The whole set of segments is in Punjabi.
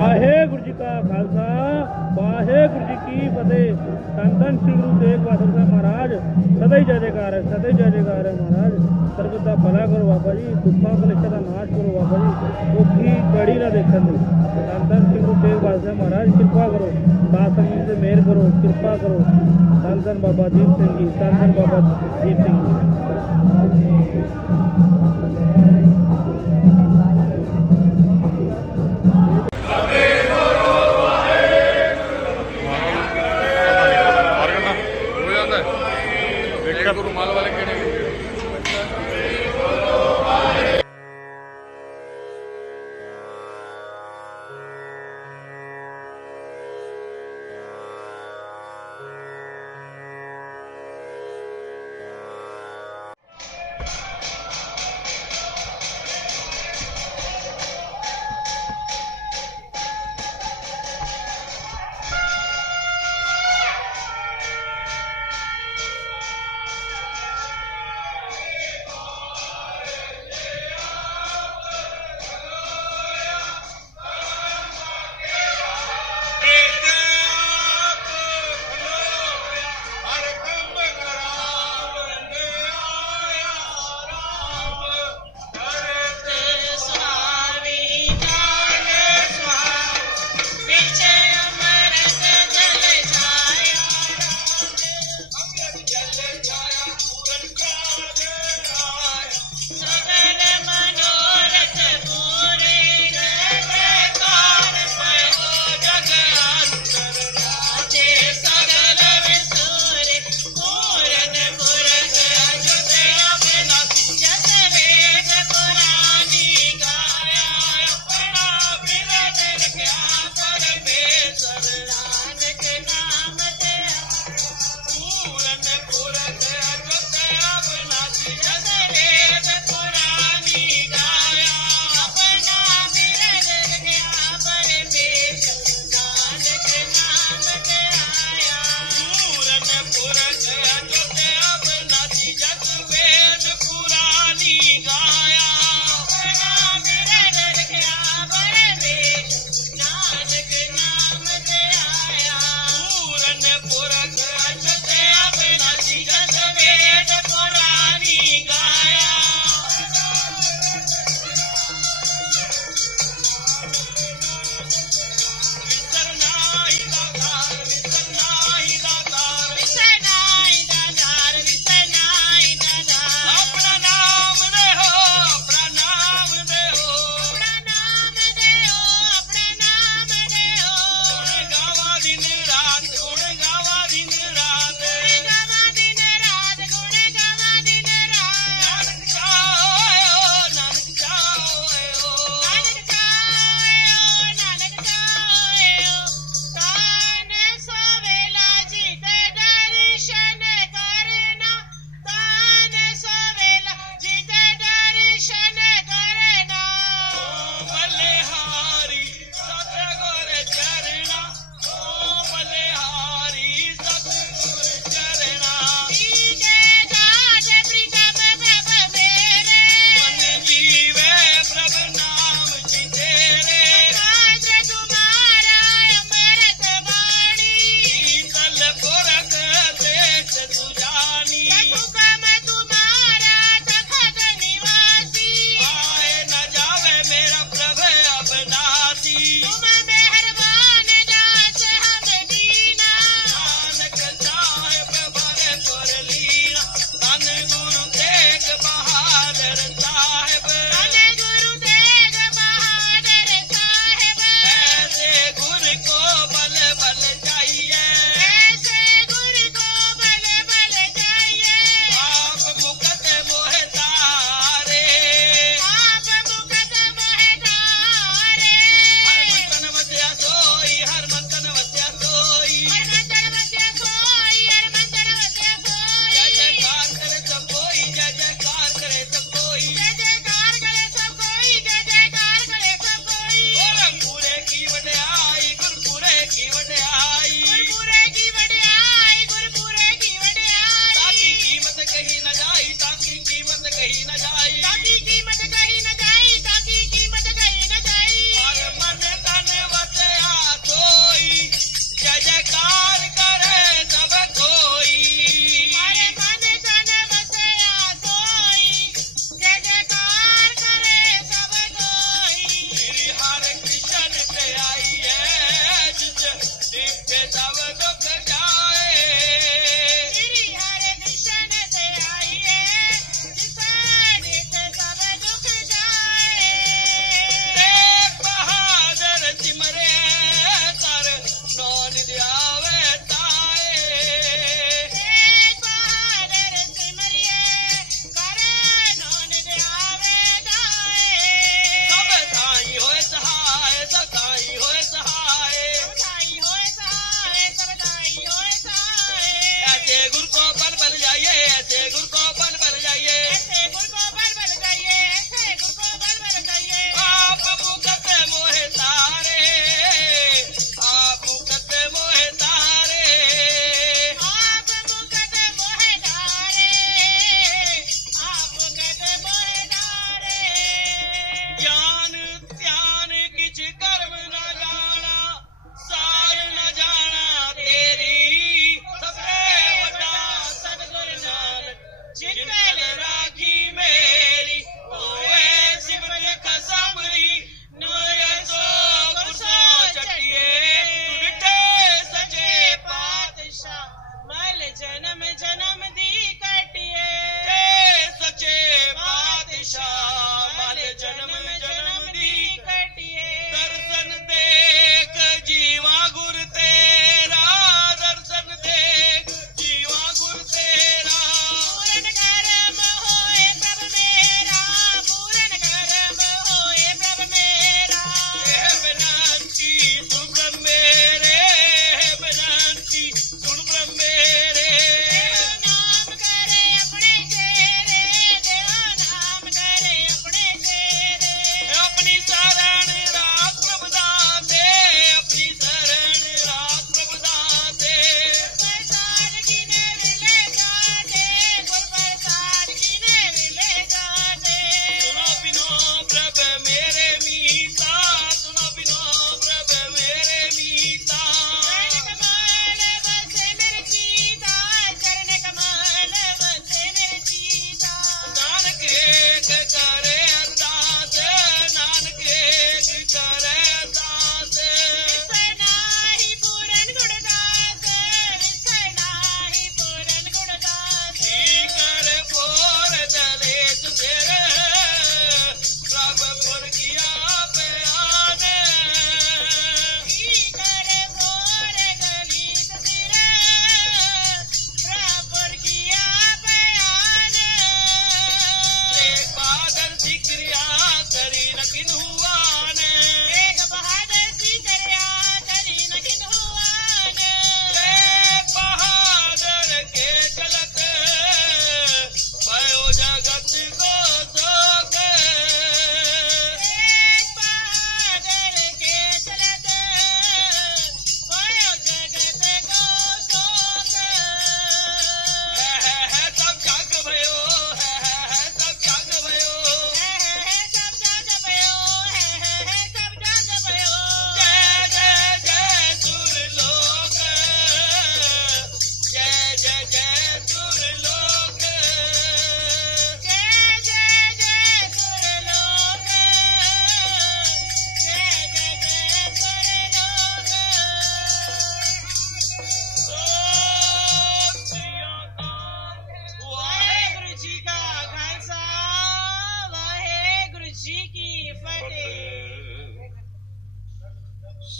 ਵਾਹਿਗੁਰੂ ਜੀ ਕਾ ਖਾਲਸਾ, ਵਾਹਿਗੁਰੂ ਜੀ ਕੀ ਫਤਿਹ। ਧੰਨ ਧੰਨ ਸ੍ਰੀ ਗੁਰੂ ਤੇਗ ਬਹਾਦਰ ਸਾਹਿਬ ਮਹਾਰਾਜ, ਸਦਾ ਹੀ ਜੈ ਜੈਕਾਰ ਹੈ, ਸਦਾ ਹੀ ਜੈ ਜੈਕਾਰ ਹੈ ਮਹਾਰਾਜ। ਸਰਬਤ ਦਾ ਭਲਾ ਕਰੋ ਬਾਬਾ ਜੀ, ਦੁੱਖਾਂ ਕਲੇਸ਼ਾਂ ਦਾ ਨਾਸ਼ ਕਰੋ ਬਾਬਾ ਜੀ, ਦੁੱਖੀ ਕੜੀ ਨਾ ਦੇਖਣ ਦੀ। ਧੰਨ ਧੰਨ ਸ੍ਰੀ ਗੁਰੂ ਤੇਗ ਬਹਾਦਰ ਸਾਹਿਬ ਮਹਾਰਾਜ, ਕਿਰਪਾ ਕਰੋ ਸਾਧ ਸੰਗਤ ਤੇ ਮਿਹਰ ਕਰੋ, ਕਿਰਪਾ ਕਰੋ। ਧੰਨ ਧੰਨ ਬਾਬਾ ਦੀਪ ਸਿੰਘ ਜੀ, ਧੰਨ ਧੰਨ ਬਾਬਾ ਦੀਪ ਸਿੰਘ ਜੀ। Gracias.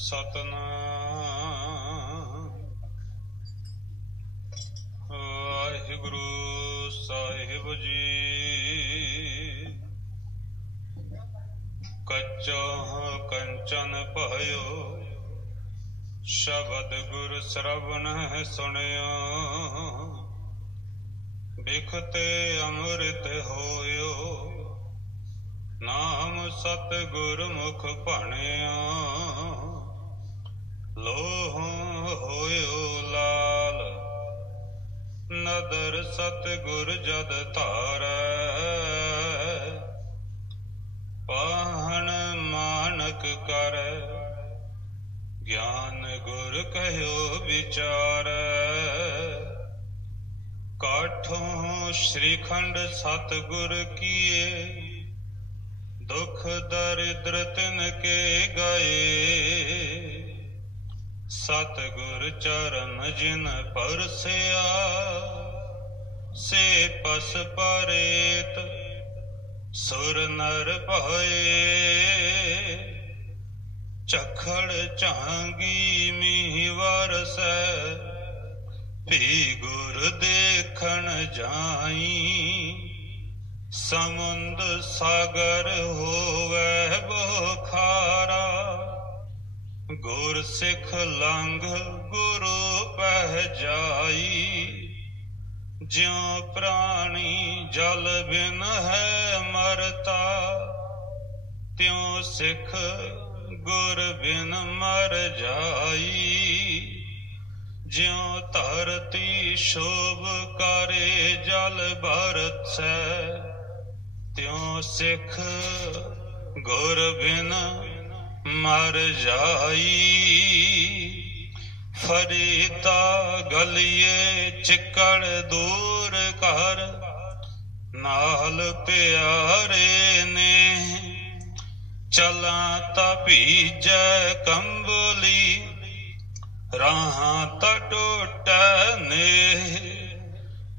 ਸਤਨਾਮ। ਵਾਹਿਗੁਰੂ ਸਾਹਿਬ ਜੀ। ਕੱਚਾ ਕੰਚਨ ਭਇਓ ਸ਼ਬਦ ਗੁਰ ਸ਼ਰਵਣ ਸੁਣਿਓ। ਬਿਖਤੇ ਅੰਮ੍ਰਿਤ ਹੋਇਓ, ਨਾਮ ਸਤ ਗੁਰ ਮੁਖ ਭਣਿਆ ਸਤ ਗੁਰ ਜਦ ਧਾਰੈ, ਪਾਹਣ ਮਾਨਕ ਕਰ। ਗਿਆਨ ਗੁਰ ਕਹਿਓ ਵਿਚਾਰੈ। ਕਾਠੋਂ ਸ਼੍ਰੀਖੰਡ ਸਤ ਗੁਰ ਕੀਏ, ਦੁਖ ਦਰਿਦ੍ਰ ਤਿਨ ਕੇ ਗਏ। ਸਤ ਗੁਰ ਚਰਨ ਜਿਨ ਪਰਸਿਆ ਸੇ ਪਸ ਪਰੇਤ, ਸੁਰ ਨਰ ਭਏ। ਚਖੜ ਚਾਂਗੀ ਮੀਂਹ ਵਰਸੈ ਵੀ ਗੁਰ ਦੇਖਣ ਜਾਈ। ਸਮੁੰਦ ਸਾਗਰ ਹੋਵੇ ਬਖਾਰਾ, ਗੁਰ ਸਿੱਖ ਲੰਘ ਗੁਰੂ ਪਹਿ ਜਾਈ। ਜਿਉ ਪ੍ਰਾਣੀ ਜਲ ਬਿਨ ਹੈ ਮਰਤਾ, ਤਿਉ ਸਿੱਖ ਗੁਰ ਬਿਨ ਮਰ ਜਾਈ। ਜਿਉ ਧਰਤੀ ਸ਼ੋਭ ਕਰੇ ਜਲ ਬਰਸੈ ਤਿਉ ਸਿੱਖ ਗੁਰ ਬਿਨ ਮਰ ਜਾਈ। ਫਰੀਦਾ ਗਲੀਏ ਚਿਕੜ ਦੂਰ ਕਰ ਨਾਲ ਪਿਆਰੇ ਨੇ। ਚਲਾਂ ਤਾਂ ਭੀਜੈ ਕੰਬਲੀ, ਰਾਹਾਂ ਤਾਂ ਟੋਟੈ ਨੇ।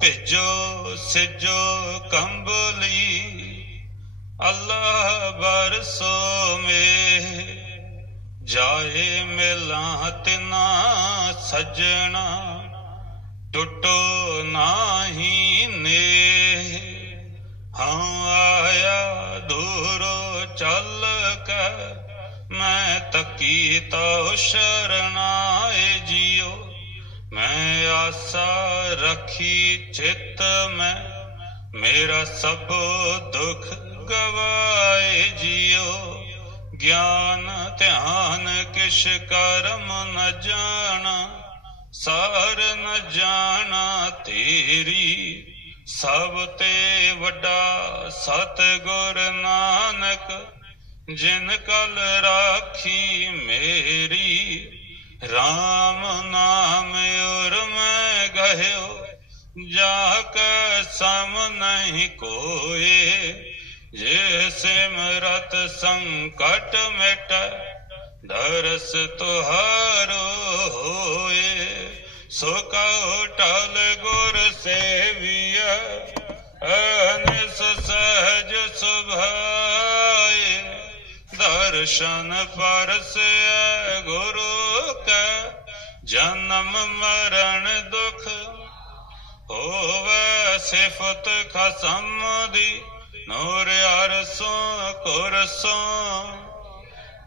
ਭਿਜੋ ਸਿਜੋ ਕੰਬਲੀ ਅੱਲਾਹ ਬਰਸੋ ਮੇ। ਜਾਏ ਮੇਲਾ ਤਿਨਾ ਸੱਜਣਾ, ਟੁੱਟੋ ਨਾਹੀ ਨੇ ਹਾਂ ਆਇਆ ਦੂਰੋ ਚੱਲ ਕੇ, ਮੈਂ ਤਕੀ ਤੋ ਸ਼ਰਨਾਏ ਜਿਉ ਮੈਂ ਆਸਾ ਰੱਖੀ ਚਿਤ ਮੈਂ, ਮੇਰਾ ਸਭ ਦੁੱਖ ਗਵਾਏ ਜਿਉ ਗਿਆਨ ਧਿਆਨ ਕਿਛ ਕਰਮ ਨ ਜਾਣਾ, ਸਾਰ ਨ ਜਾਣਾ ਤੇਰੀ। ਸਭ ਤੇ ਵੱਡਾ ਸਤ ਗੁਰ ਨਾਨਕ, ਜਿਨ ਕਲ ਰਾਖੀ ਮੇਰੀ। RAM ਨਾਮ ਉਰ ਮੈਂ ਗਹਿਓ, ਜਾ ਕੇ ਸਮ ਨਹੀਂ ਕੋਏ। ਜੇ ਸਿਮਰਤ ਸੰਕਟ ਮਿਟ, ਦਰਸ ਤੁਹਾਰੋ ਹੋਏ। ਸੋ ਕਉ ਟਲ ਗੁਰ ਸੇਵੀਐ, ਅਨਿਸ ਸਹਜ ਸੁਭਾਏ। ਦਰਸ਼ਨ ਪਰਸੈ ਗੁਰੂ ਕੈ, ਜਨਮ ਮਰਨ ਦੁਖ ਹੋਵੇ ਸਿਫਤ ਖਸਮ ਦੀ। ਨੂਰ ਅਰਸੋਂ ਕੁਰਸੋਂ,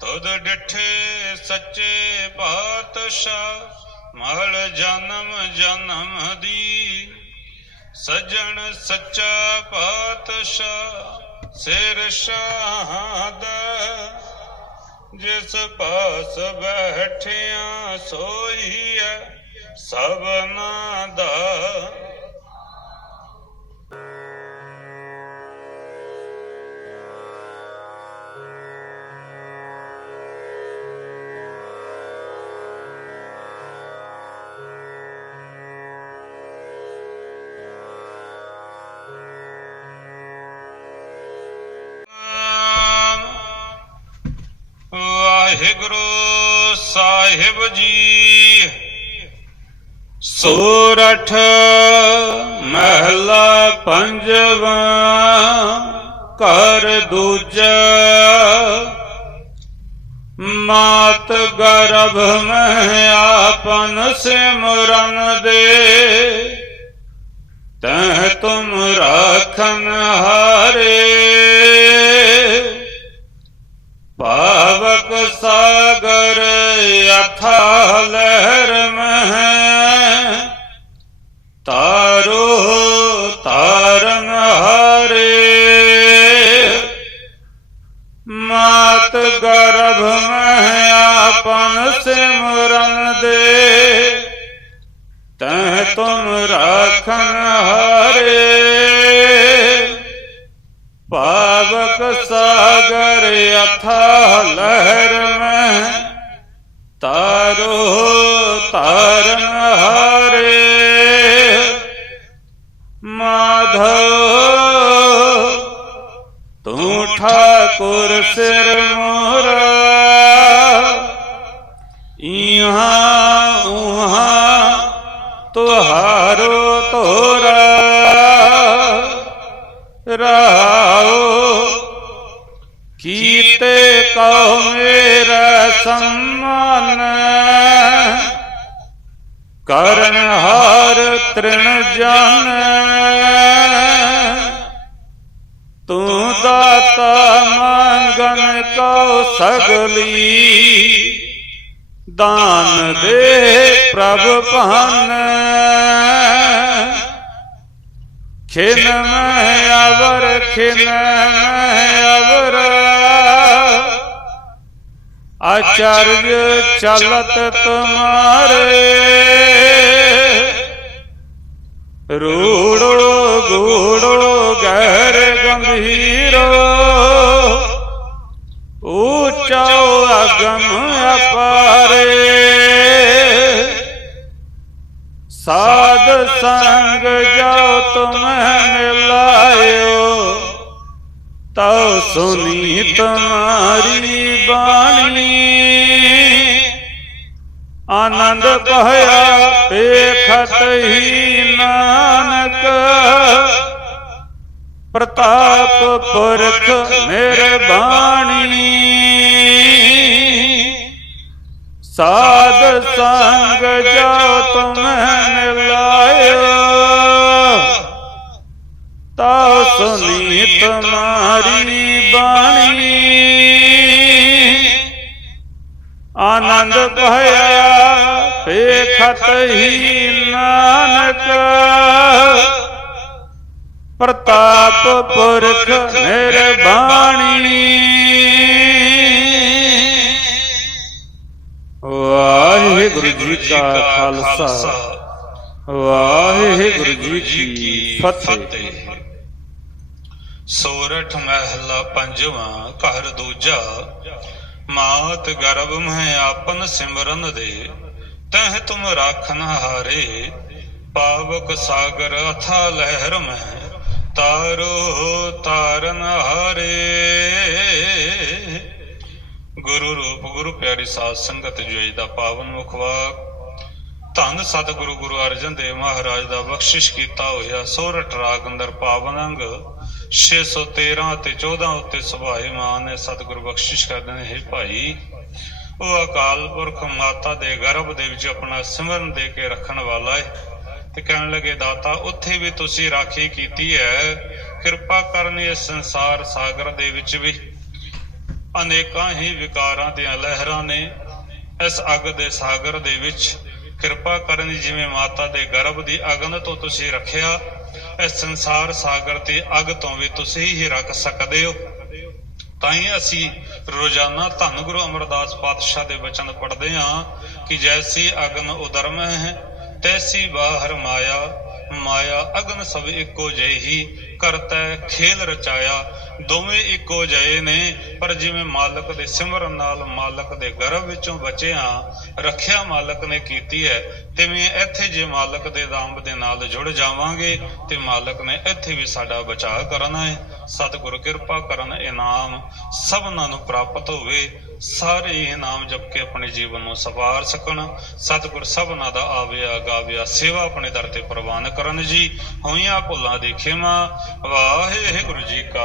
ਤੁਧ ਡਿਠੇ ਸੱਚੇ ਪਾਤਸ਼ਾਹ ਮਲ ਜਨਮ ਜਨਮ ਦੀ। ਸਜਣ ਸੱਚਾ ਪਾਤਸ਼ਾਹ, ਸਿਰ ਸ਼ਾਹਦ ਜਿਸ ਪਾਸ ਬੈਠਿਆ ਸੋਈ ਹੈ ਸਭਨਾ ਦਾ ਸਾਹਿਬ ਜੀ। ਸੋਰਠ ਮਹਲਾ ਪੰਜਵਾ ਕਰ ਦੂਜਾ। ਮਾਤ ਗਰਭ ਮੈਂ ਆਪਨ ਸਿਮਰਨ ਦੇ। ਤੈ ਤੁਮ ਰਾਖਨ ਹਾਰੇ। ਪਾਵ ਅਥਾ ਲਹਿਰ ਮਹਿ ਤਾਰੋ ਤਾਰਨ ਹਰੇ ਮਾਤ ਗਰਭ ਮੈਂ ਆਪਨ ਸਿਮਰਨ ਦੇ ਤੈ ਤੁਮ ਰਾਖਨ ਹਾਰੇ ਪਾਵਕ ਸਾਗਰ ਅਥਾ ਲਹਿਰ ਇਹਾਂ ਖਿਨ ਮੈਂ ਅਵਰ, ਖਿਨ ਮੈਂ ਅਵਰ। ਆਚਰਜ ਚਲਤ ਤੁਮਾਰੇ। ਰੂੜੋ, ਗੂੜੋ, ਗਹਿਰ, ਗੰਭੀਰੋ। ਊਚਾਉ ਅਗਮ ਅਪਾਰੇ। ਸਾਧ ਸੰਗ ਜੋ ਤੁਮ ਮਿਲਾਇਓ। ਤਉ ਸੁਨੀ ਤੁਮਾਰੀ ਬਾਣੀ। ਆਨੰਦ ਭਇਆ ਪੇਖਤ ਹੀ ਨਾਨਕ। ਪ੍ਰਤਾਪ ਪੁਰਖ ਮਿਹਰਬਾਣੀ ਸਾਧ ਸੰਗ ਜੋ ਤੁਮ ਮਿਲਾਇਓ ਤਾ ਸੁਨੀ ਤੁਮਾਰੀ ਬਾਣੀ। ਆਨੰਦ ਭਇਆ ਪੇਖਤ ਹੀ ਨਾਨਕ। ਪ੍ਰਤਾਪ ਪੁਰਖ ਮਿਹਰਬਾਣੀ ਵਾਹਿਗੁਰੂ ਜੀ ਕਾ ਖਾਲਸਾ। ਵਾਹਿਗੁਰੂ ਜੀ ਕੀ ਫਤਿਹ। ਸੋਰਠ ਮਹਿਲਾ ਪੰਜਵਾਂ, ਘਰ ਦੂਜਾ। ਮਾਤ ਗਰਭ ਮੈਂ ਆਪਨ ਸਿਮਰਨ ਦੇ, ਤਹ ਤੁਮ ਰਾਖਨ ਹਾਰੇ। ਪਾਵਕ ਸਾਗਰ ਅਥਾ ਲਹਿਰ ਮੈਂ ਤਾਰੋ ਤਾਰਨ ਹਾਰੇ। ਗੁਰੂ ਰੂਪ, ਗੁਰੂ ਪਿਆਰੀ ਸਾਧ ਸੰਗਤ ਜੋਈ ਦਾ ਪਾਵਨ ਮੁਖਵਾ ਧੰਨ ਸਤਿਗੁਰੂ ਗੁਰੂ ਅਰਜਨ ਦੇਵ ਮਹਾਰਾਜ ਦਾ ਬਖਸ਼ਿਸ਼ ਕੀਤਾ ਹੋਇਆ ਸੋਰਠ ਰਾਗ ਅੰਦਰ ਪਾਵਨ ਅੰਗ। 613 ਅਤੇ 14 ਉੱਤੇ ਸੁਭਾਏ ਮਾਨ ਨੇ ਸਤਿਗੁਰੂ ਬਖਸ਼ਿਸ਼ ਕਰਦੇ ਨੇ ਹੈ ਭਾਈ, ਉਹ ਅਕਾਲ ਪੁਰਖ ਮਾਤਾ ਦੇ ਗਰਭ ਦੇ ਵਿੱਚ ਆਪਣਾ ਸਿਮਰਨ ਦੇ ਕੇ ਰੱਖਣ ਵਾਲਾ ਹੈ ਤੇ ਕਹਿਣ ਲੱਗੇ, ਦਾਤਾ, ਉੱਥੇ ਵੀ ਤੁਸੀਂ ਰਾਖੀ ਕੀਤੀ ਹੈ। ਕਿਰਪਾ ਕਰਨ ਇਸ ਸੰਸਾਰ ਸਾਗਰ ਦੇ ਵਿੱਚ ਵੀ ਅਨੇਕਾਂ ਹੀ ਵਿਕਾਰਾਂ ਦੀਆਂ ਲਹਿਰਾਂ ਨੇ ਇਸ ਅਗ ਦੇ ਸਾਗਰ ਦੇ ਵਿੱਚ। ਕਿਰਪਾ ਕਰਨ ਜਿਵੇਂ ਮਾਤਾ ਦੇ ਗਰਭ ਦੀ ਅਗਨ ਤੋਂ ਤੁਸੀਂ ਰੱਖਿਆ ਇਸ ਸੰਸਾਰ ਸਾਗਰ ਤੇ ਅੱਗ ਤੋਂ ਵੀ ਤੁਸੀਂ ਹੀ ਰੱਖ ਸਕਦੇ ਹੋ। ਤਾਂ ਹੀ ਅਸੀਂ ਰੋਜ਼ਾਨਾ ਧੰਨ ਗੁਰੂ ਅਮਰਦਾਸ ਪਾਤਸ਼ਾਹ ਦੇ ਵਚਨ ਪੜ੍ਹਦੇ ਹਾਂ ਕਿ ਜੈਸੀ ਅਗਨ ਉਦਰਮ ਹੈ, ਤੈਸੀ ਬਾਹਰ ਮਾਇਆ ਮਾਇਆ ਅਗਨ ਸਭ ਇੱਕੋ ਜਿਹੀ ਕਰਤਾ ਖੇਲ ਰਚਾਇਆ ਦੋਵੇਂ ਇੱਕੋ ਜਿਹੇ ਨੇ, ਪਰ ਜਿਵੇਂ ਮਾਲਕ ਦੇ ਸਿਮਰਨ ਨਾਲ ਮਾਲਕ ਦੇ ਗਰਭ ਵਿੱਚੋਂ ਬਚੇ ਹਾਂ ਰੱਖਿਆ ਮਾਲਕ ਨੇ ਕੀਤੀ ਹੈ, ਤਿਵੇਂ ਇੱਥੇ ਜੇ ਮਾਲਕ ਦੇ ਦਾਮ ਦੇ ਨਾਲ ਜੁੜ ਜਾਵਾਂਗੇ, ਤੇ ਮਾਲਕ ਨੇ ਇੱਥੇ ਵੀ ਸਾਡਾ ਬਚਾਅ ਕਰਨਾ ਹੈ। ਸਤਿਗੁਰ ਕਿਰਪਾ ਕਰਨ ਇਨਾਮ ਸਭਨਾਂ ਨੂੰ ਪ੍ਰਾਪਤ ਹੋਵੇ, ਸਾਰੇ ਹੀ ਇਨਾਮ ਜਪ ਕੇ ਆਪਣੇ ਜੀਵਨ ਨੂੰ ਸਵਾਰ ਸਕਣ। ਸਤਿਗੁਰ ਸਭਨਾ ਦਾ ਆਵਿਆ ਗਾਵਿਆ ਸੇਵਾ ਆਪਣੇ ਦਰ ਤੇ ਪ੍ਰਵਾਨ ਕਰਨ ਜੀ। ਹੋਈਆਂ ਭੁੱਲਾਂ ਦੀ ਖਿਮਾ, ਵਾਹਿਗੁਰੂ ਜੀ ਕਾ